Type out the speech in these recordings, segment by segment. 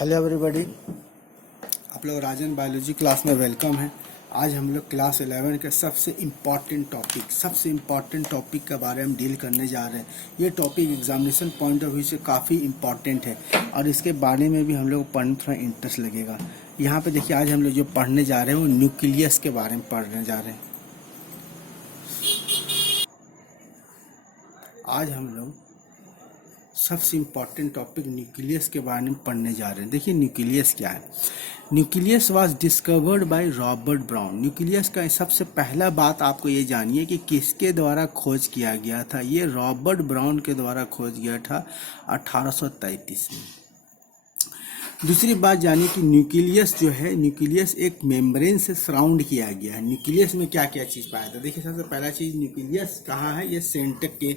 Hello everybody, आप लोग राजन biology class में वेलकम है। आज हम लोग क्लास 11 के सबसे इम्पॉर्टेंट टॉपिक के बारे में डील करने जा रहे हैं। ये topic examination point of view से काफ़ी इम्पॉर्टेंट है और इसके बारे में भी हम लोग को पढ़ने थोड़ा इंटरेस्ट लगेगा। यहाँ पे देखिए, आज हम लोग जो पढ़ने जा रहे हैं वो न्यूक्लियस के बारे में पढ़ने जा रहे हैं। आज हम लोग सबसे इम्पॉर्टेंट टॉपिक न्यूक्लियस के बारे में पढ़ने जा रहे हैं। देखिए न्यूक्लियस क्या है। Nucleus was discovered by Robert brown. Nucleus का सबसे पहला बात आपको ये जानिए कि किसके द्वारा खोज किया गया था। ये रॉबर्ट ब्राउन के द्वारा खोज गया था 1833 में। दूसरी बात जानिए कि न्यूक्लियस जो है, न्यूक्लियस एक मेम्ब्रेन से सराउंड किया गया है। न्यूक्लियस में क्या क्या चीज़ पाया था। देखिए सबसे पहला चीज़, न्यूक्लियस कहाँ है, ये सेंटर के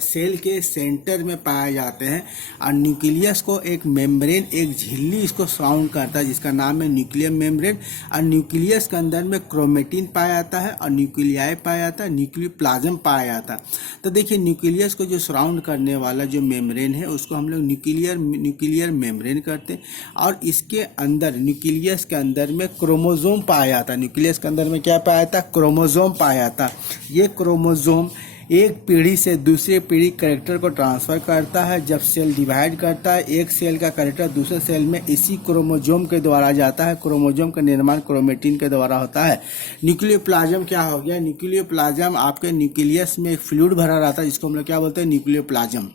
सेल के सेंटर में पाए जाते हैं और न्यूक्लियस को एक मेम्ब्रेन, एक झिल्ली इसको सराउंड करता है जिसका नाम है न्यूक्लियर मेम्ब्रेन। और न्यूक्लियस के अंदर में क्रोमेटिन पाया जाता है और न्यूक्लियाई पाया जाता है, न्यूक्लियोप्लाज्म पाया जाता है। तो देखिए न्यूक्लियस को जो सराउंड करने वाला जो मेम्ब्रेन है उसको हम लोग न्यूक्लियर मेम्ब्रेन करते हैं। और इसके अंदर, न्यूक्लियस के अंदर में क्रोमोसोम पाया जाता है। न्यूक्लियस के अंदर में क्या पाया जाता है, क्रोमोसोम पाया जाता है। ये क्रोमोसोम एक पीढ़ी से दूसरे पीढ़ी कैरेक्टर को ट्रांसफर करता है। जब सेल डिवाइड करता है, एक सेल का कैरेक्टर दूसरे सेल में इसी क्रोमोसोम के द्वारा जाता है। क्रोमोसोम का निर्माण क्रोमेटिन के द्वारा होता है। न्यूक्लियोप्लाज्म क्या हो गया, न्यूक्लियोप्लाज्म आपके न्यूक्लियस में एक फ्लूइड भरा रहता है जिसको हम लोग क्या बोलते हैं, न्यूक्लियोप्लाज्म।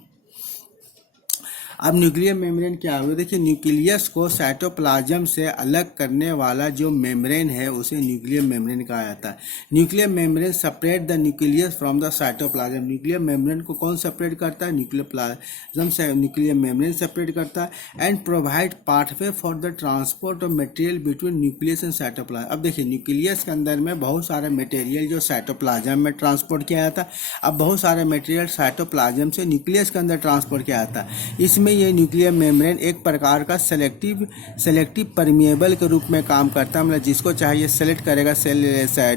अब न्यूक्लियर मेम्ब्रेन क्या हुआ, देखिए न्यूक्लियस को साइटोप्लाज्म से अलग करने वाला जो मेम्ब्रेन है उसे न्यूक्लियर मेम्ब्रेन कहा जाता है। Nuclear membrane separate the nucleus from the cytoplasm. Nuclear membrane को कौन सेपरेट करता है, न्यूक्लियोप्लाज्म से न्यूक्लियर मेम्ब्रेन सेपरेट करता है and provide pathway for the transport of material between nucleus and cytoplasm. अब देखिए न्यूक्लियस के अंदर में बहुत सारे मटेरियल जो साइटोप्लाज्म में ट्रांसपोर्ट किया जाता है, अब बहुत सारे मटेरियल साइटोप्लाज्म से न्यूक्लियस के अंदर ट्रांसपोर्ट किया जाता है। इसमें ये न्यूक्लियर मेम्ब्रेन एक प्रकार का सेलेक्टिव परमिएबल के रूप में काम करता है। मतलब जिसको चाहिए सेलेक्ट करेगा, सेल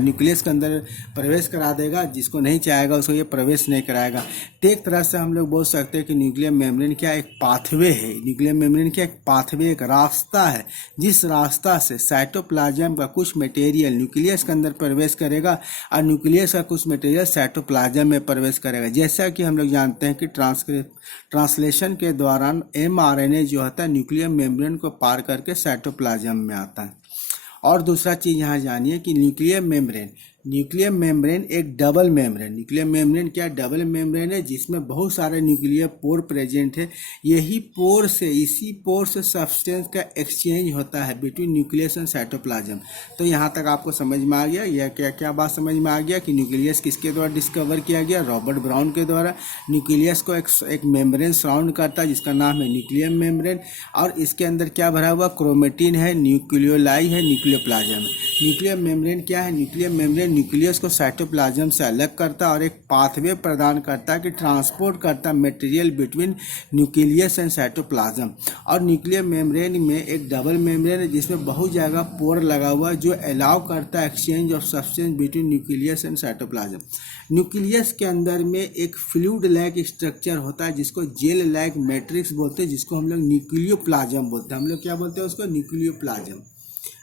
न्यूक्लियस के अंदर प्रवेश करा देगा, जिसको नहीं चाहेगा उसको ये प्रवेश नहीं कराएगा। तो एक तरह से हम लोग बोल सकते हैं कि न्यूक्लियर मेम्ब्रेन क्या एक पाथवे है। न्यूक्लियर मेम्ब्रेन क्या एक पाथवे, एक रास्ता है जिस रास्ता से साइटोप्लाज्म का कुछ मटेरियल न्यूक्लियस के अंदर प्रवेश करेगा और न्यूक्लियस का कुछ मटेरियल साइटोप्लाज्म में प्रवेश करेगा। जैसा कि हम लोग जानते हैं कि ट्रांसलेशन के दौरान mRNA जो होता है न्यूक्लियर मेम्ब्रेन को पार करके साइटोप्लाज्म में आता है। और दूसरा चीज़ यहाँ जानिए कि न्यूक्लियर मेम्ब्रेन एक डबल मेम्ब्रेन। न्यूक्लियर मेम्ब्रेन क्या डबल मेम्ब्रेन है जिसमें बहुत सारे न्यूक्लियर पोर प्रेजेंट है। यही पोर से, इसी पोर से सब्सटेंस का एक्सचेंज होता है बिटवीन न्यूक्लियस एंड साइटोप्लाज्म। तो यहाँ तक आपको समझ में आ गया, यह क्या बात समझ में आ गया कि न्यूक्लियस किसके द्वारा डिस्कवर किया गया, रॉबर्ट ब्राउन के द्वारा। न्यूक्लियस को एक मेम्ब्रेन सराउंड करता है जिसका नाम है न्यूक्लियर मेम्ब्रेन और इसके अंदर क्या भरा हुआ, क्रोमेटिन है, न्यूक्लियोलाई है, न्यूक्लियोप्लाज्म है। न्यूक्लियर मेम्ब्रेन क्या है, न्यूक्लियर मेम्ब्रेन न्यूक्लियस को साइटोप्लाज्म से अलग करता है और एक पाथवे प्रदान करता है कि ट्रांसपोर्ट करता है material between nucleus and cytoplasm. और न्यूक्लियर मेम्ब्रेन में एक डबल मेम्ब्रेन है जिसमें बहुत जगह पोर लगा हुआ है जो अलाउ करता है exchange of substance between nucleus and cytoplasm. Nucleus के अंदर में एक फ्लूइड लाइक स्ट्रक्चर होता है जिसको जेल लाइक मैट्रिक्स बोलते हैं, जिसको हम लोग न्यूक्लियोप्लाज्म बोलते हैं। हम लोग क्या बोलते हैं उसको, न्यूक्लियोप्लाज्म।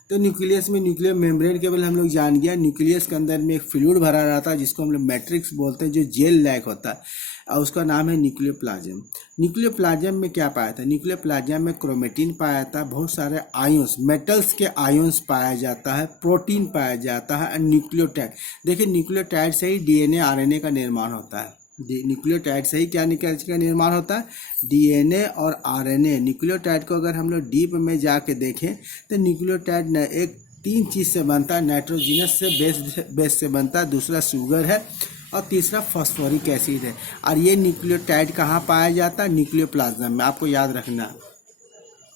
तो न्यूक्लियस में न्यूक्लियर मेम्ब्रेन केवल हम लोग जान गया। न्यूक्लियस के अंदर में एक फ्लूइड भरा रहता है जिसको हम लोग मैट्रिक्स बोलते हैं जो जेल लाइक होता है और उसका नाम है न्यूक्लियोप्लाज्म। न्यूक्लियोप्लाज्म में क्या पाया था, न्यूक्लियोप्लाज्म में क्रोमेटिन पाया जाता है, बहुत सारे आयंस, मेटल्स के आयंस पाया जाता है, प्रोटीन पाया जाता है और न्यूक्लियोटाइड। देखिए न्यूक्लियोटाइड से ही डीएनए आरएनए का निर्माण होता है। न्यूक्लियोटाइड से ही क्या का निर्माण होता है, डीएनए और आरएनए। न्यूक्लियोटाइड को अगर हम लोग डीप में जाके देखें तो न्यूक्लियोटाइड एक 3 चीज़ से बनता है। नाइट्रोजनस से बेस से बनता है, दूसरा शुगर है और तीसरा फॉस्फोरिक एसिड है। और ये न्यूक्लियोटाइड कहाँ पाया जाता है, न्यूक्लियोप्लाज्म में। आपको याद रखना,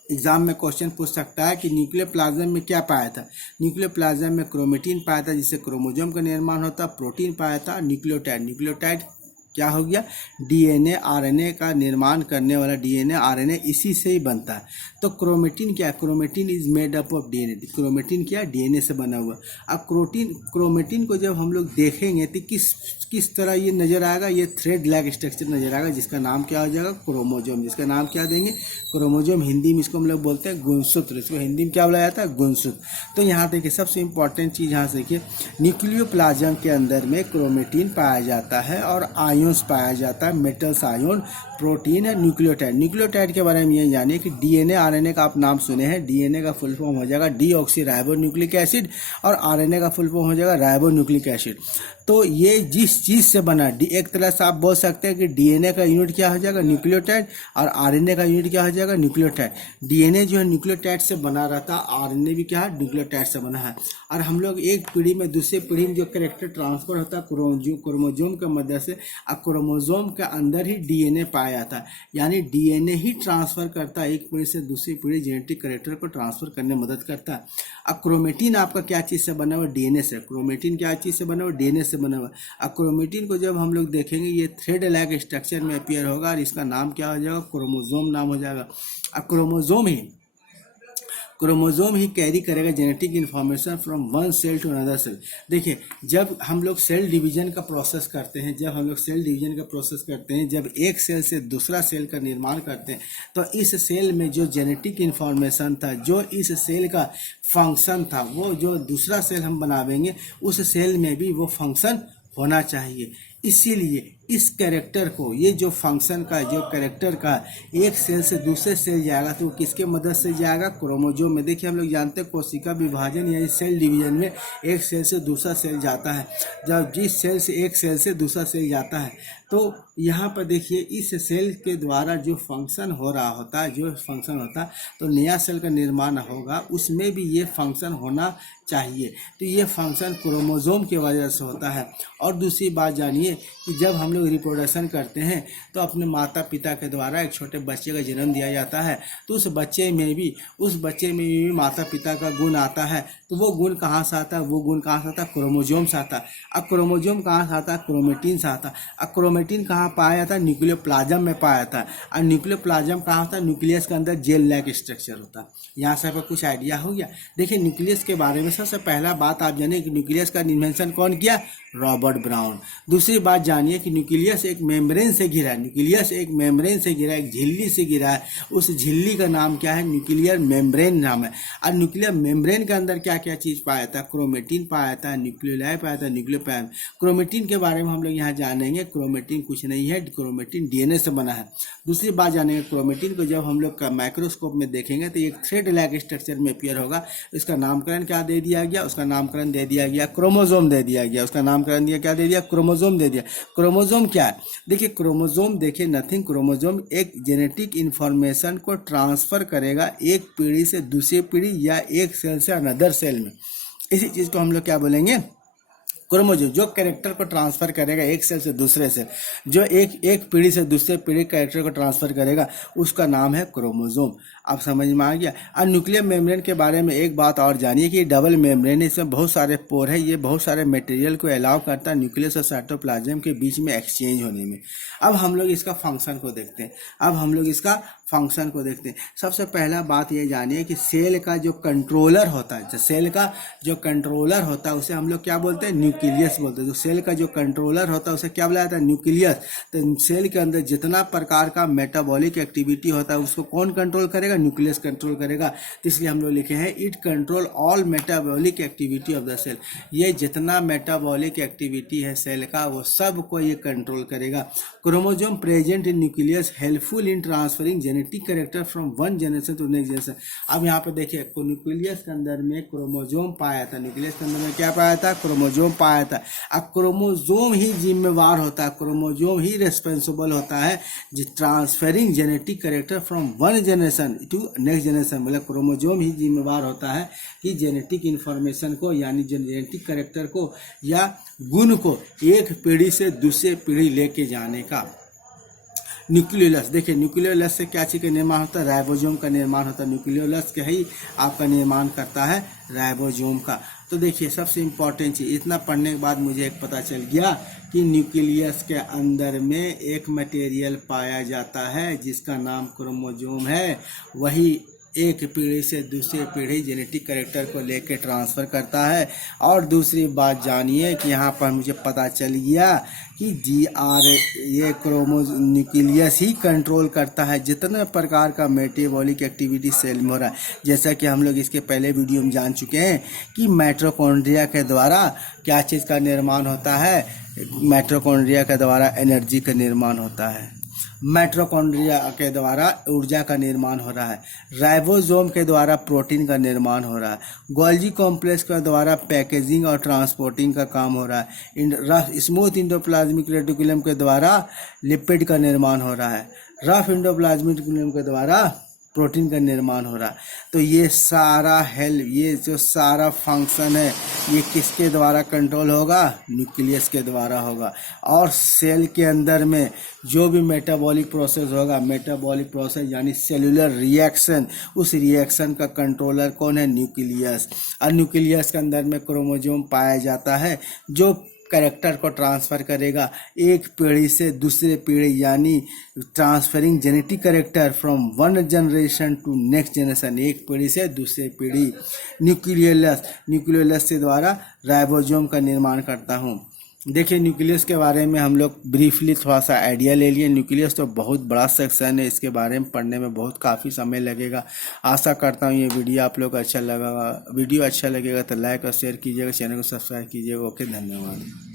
एग्जाम में क्वेश्चन पूछ सकता है कि न्यूक्लियोप्लाज्म में क्या पाया था। न्यूक्लियोप्लाज्म में क्रोमेटिन पाया था जिससे क्रोमोसोम का निर्माण होता, प्रोटीन पाया था, न्यूक्लियोटाइड क्या हो गया, डीएनए आरएनए का निर्माण करने वाला डीएनए आरएनए इसी से ही बनता है। तो क्रोमेटिन क्या है, chromatin is made up of DNA, chromatin क्या है, डीएनए से बना हुआ। अब क्रोमेटिन को जब हम लोग देखेंगे तो किस तरह ये नजर आएगा, ये थ्रेड लाइक स्ट्रक्चर नजर आएगा, जिसका नाम क्या हो जाएगा, क्रोमोजोम, जिसका नाम क्या देंगे, क्रोमोजोम। हिंदी में इसको हम लोग बोलते हैं गुणसूत्र, इसको हिंदी में क्या बोला जाता है, गुणसूत्र। तो यहाँ देखिए सबसे इंपॉर्टेंट चीज यहाँ से देखिए, न्यूक्लियोप्लाज्म के अंदर में क्रोमेटिन पाया जाता है और आयंस पाया जाता है, मेटल्स आयन, प्रोटीन है, न्यूक्लियोटाइड। न्यूक्लियोटाइड के बारे में ये जानिए कि डीएनए आरएनए का आप नाम सुने हैं, डीएनए का फुल फॉर्म हो जाएगा डीऑक्सी राइबो न्यूक्लिक एसिड और आरएनए का फुल फॉर्म हो जाएगा राइबो न्यूक्लिक एसिड। तो ये जिस चीज से बना, एक तरह से आप बोल सकते हैं कि डीएनए का यूनिट क्या हो जाएगा, न्यूक्लियोटाइड, और आरएनए का यूनिट क्या हो जाएगा, न्यूक्लियोटाइड। डीएनए जो है न्यूक्लियोटाइड से बना रहता है, आरएनए भी क्या है, न्यूक्लियोटाइड से बना है। और हम लोग एक पीढ़ी में दूसरे पीढ़ी में जो कैरेक्टर ट्रांसफर होता है क्रोमोजोम के मदद से, और क्रोमोजोम के अंदर ही डीएनए पाया जाता है, यानी डीएनए ही ट्रांसफर करता है एक पीढ़ी से दूसरी पीढ़ी, जेनेटिक कैरेक्टर को ट्रांसफर करने में मदद करता है। अब क्रोमेटिन आपका क्या चीज से बना हुआ, डीएनए से। क्रोमेटिन क्या चीज से बना हुआ, डीएनए से बना हुआ। अब क्रोमेटिन को जब हम लोग देखेंगे ये थ्रेड लाइक स्ट्रक्चर में अपीयर होगा और इसका नाम क्या हो जाएगा, क्रोमोजोम नाम हो जाएगा। अब क्रोमोजोम ही कैरी करेगा genetic information from one cell to another cell. देखिए जब हम लोग सेल डिवीजन का प्रोसेस करते हैं, जब एक सेल से दूसरा सेल का निर्माण करते हैं, तो इस सेल में जो जेनेटिक इन्फॉर्मेशन था, जो इस सेल का फंक्शन था, वो जो दूसरा सेल हम बनावेंगे उस सेल में भी वो फंक्शन होना चाहिए। इसीलिए इस कैरेक्टर को, ये जो फंक्शन का, जो कैरेक्टर का एक सेल से दूसरे सेल जाएगा तो किसके मदद से जाएगा, क्रोमोजोम में। देखिए हम लोग जानते हैं कोशिका विभाजन या सेल डिवीजन में एक सेल से दूसरा सेल जाता है। जब जिस सेल से एक सेल से दूसरा सेल जाता है तो यहाँ पर देखिए इस सेल के द्वारा जो फंक्शन हो रहा होता है, तो नया सेल का निर्माण होगा, उसमें भी ये फंक्शन होना चाहिए। तो ये फंक्शन क्रोमोजोम की वजह से होता है। और दूसरी बात जानिए कि जब हम लोग रिप्रोडक्शन करते हैं तो अपने माता पिता के द्वारा एक छोटे बच्चे का जन्म दिया जाता है, तो उस बच्चे में भी माता पिता का गुण आता है। तो वो गुण कहाँ से आता है, क्रोमोजोम से आता है। अब क्रोमोजोम कहाँ से आता है, क्रोमेटिन से आता है। अब क्रोमेटिन कहाँ पाया जाता है, न्यूक्लियोप्लाज्म में पाया जाता है। और न्यूक्लियोप्लाज्म कहाँ होता है, न्यूक्लियस के अंदर जेल लाइक स्ट्रक्चर होता है। यहाँ से आपको कुछ आइडिया हो गया। देखिए न्यूक्लियस के बारे में सबसे पहला बात आप जानिए कि न्यूक्लियस का इन्वेंशन कौन किया, रॉबर्ट ब्राउन। दूसरी बात जानिए कि न्यूक्लियस एक मेम्ब्रेन से घिरा है, एक झिल्ली से घिरा है। उस झिल्ली का नाम क्या है, न्यूक्लियर मेम्ब्रेन नाम है। और न्यूक्लियर मेम्ब्रेन के अंदर क्या क्या चीज पाया था, क्रोमेटिन पाया था, न्यूक्लियोलाई पाया था, न्यूक्लियोप्लाज्म। क्रोमेटिन के बारे में हम लोग यहाँ जानेंगे, क्रोमेटिन कुछ नहीं है, क्रोमेटिन डीएनए से बना है। दूसरी बात जानेंगे, क्रोमेटिन को जब हम लोग का माइक्रोस्कोप में देखेंगे तो एक थ्रेड लाइक स्ट्रक्चर में अपीयर होगा। इसका नामकरण क्या दे दिया गया, उसका नामकरण दे दिया गया क्रोमोजोम दे दिया गया। उसका नामकरण दिया क्या दे दिया, क्रोमोजोम दे दिया। क्रोमोजोम क्या है, देखिए क्रोमोजोम, देखिए नथिंग, क्रोमोजोम एक जेनेटिक इंफॉर्मेशन को ट्रांसफर करेगा एक पीढ़ी से दूसरी पीढ़ी या एक सेल से अनदर सेल में। इसी चीज को हम लोग क्या बोलेंगे, क्रोमोजोम। जो कैरेक्टर को ट्रांसफर करेगा एक सेल से दूसरे सेल, जो एक पीढ़ी से दूसरे पीढ़ी कैरेक्टर को ट्रांसफर करेगा, उसका नाम है क्रोमोजोम। आप समझ में आ गया। और न्यूक्लियर मेम्ब्रेन के बारे में एक बात और जानिए कि डबल मेम्ब्रेन, इसमें बहुत सारे पोर है, ये बहुत सारे मटेरियल को अलाउ करता है न्यूक्लियस और साइटोप्लाज्म के बीच में एक्सचेंज होने में। अब हम लोग इसका फंक्शन को देखते हैं। सबसे पहला बात ये जानिए कि सेल का जो कंट्रोलर होता है, उसे हम लोग क्या बोलते हैं, न्यूक्लियस बोलते हैं। जो सेल का जो कंट्रोलर होता है उसे क्या बोला जाता है, न्यूक्लियस। तो सेल के अंदर जितना प्रकार का मेटाबॉलिक एक्टिविटी होता है उसको कौन कंट्रोल करेगा, न्यूक्लियस कंट्रोल करेगा। तो इसलिए हम लोग लिखे हैं it control all metabolic activity of the cell. ये जितना मेटाबॉलिक एक्टिविटी है सेल का वो सब को ये कंट्रोल करेगा। Chromosome present in nucleus helpful in transferring genetic character from one generation to next generation. अब यहाँ पे देखिए न्यूक्लियस के अंदर में क्रोमोजोम पाया था, न्यूक्लियस के अंदर में क्या पाया था, क्रोमोजोम पाया था। अब क्रोमोजोम ही जिम्मेवार होता है, क्रोमोजोम ही रेस्पॉन्सिबल होता है transferring genetic character from one generation to next generation. मतलब क्रोमोजोम ही जिम्मेवार होता है कि जेनेटिक इन्फॉर्मेशन को, यानी जेनेटिक कैरेक्टर को या गुण को एक पीढ़ी से दूसरे पीढ़ी लेके जाने का। न्यूक्लियोलस, देखिए न्यूक्लियोलस से क्या चीज़ का निर्माण होता है, राइबोसोम का निर्माण होता है। न्यूक्लियोलस के ही आपका निर्माण करता है राइबोसोम का। तो देखिए सबसे इम्पोर्टेंट चीज़, इतना पढ़ने के बाद मुझे एक पता चल गया कि न्यूक्लियस के अंदर में एक मटेरियल पाया जाता है जिसका नाम क्रोमोसोम है। वही एक पीढ़ी से दूसरी पीढ़ी जेनेटिक कैरेक्टर को लेके ट्रांसफ़र करता है। और दूसरी बात जानिए कि यहाँ पर मुझे पता चल गया कि ये न्यूक्लियस ही कंट्रोल करता है जितने प्रकार का मेटाबॉलिक एक्टिविटी सेल में हो रहा है। जैसा कि हम लोग इसके पहले वीडियो में जान चुके हैं कि माइटोकॉन्ड्रिया के द्वारा क्या चीज़ का निर्माण होता है। माइटोकॉन्ड्रिया के द्वारा एनर्जी का निर्माण होता है, माइटोकॉन्ड्रिया के द्वारा ऊर्जा का निर्माण हो रहा है, राइबोसोम के द्वारा प्रोटीन का निर्माण हो रहा है, गोल्गी कॉम्प्लेक्स के द्वारा पैकेजिंग और ट्रांसपोर्टिंग का काम हो रहा है, स्मूथ इंडोप्लाज्मिक रेटिकुलम के द्वारा लिपिड का निर्माण हो रहा है, रफ इंडोप्लाज्मिक रेटिकुलम के द्वारा प्रोटीन का निर्माण हो रहा है। तो ये जो सारा फंक्शन है ये किसके द्वारा कंट्रोल होगा? न्यूक्लियस के द्वारा होगा। और सेल के अंदर में जो भी मेटाबॉलिक प्रोसेस होगा, मेटाबॉलिक प्रोसेस यानी सेलुलर रिएक्शन, उस रिएक्शन का कंट्रोलर कौन है? न्यूक्लियस। और न्यूक्लियस के अंदर में क्रोमोसोम पाया जाता है जो कैरेक्टर को ट्रांसफ़र करेगा एक पीढ़ी से दूसरे पीढ़ी, यानी transferring genetic character from one generation to next generation, एक पीढ़ी से दूसरे पीढ़ी। न्यूक्लियस के द्वारा राइबोसोम का निर्माण करता हूँ। देखिए न्यूक्लियस के बारे में हम लोग ब्रीफली थोड़ा सा आइडिया ले लिए। न्यूक्लियस तो बहुत बड़ा सेक्शन है, इसके बारे में पढ़ने में बहुत काफ़ी समय लगेगा। आशा करता हूँ ये वीडियो आप लोग को अच्छा लगा। वीडियो अच्छा लगेगा तो लाइक और शेयर कीजिएगा, चैनल को सब्सक्राइब कीजिएगा। ओके, धन्यवाद।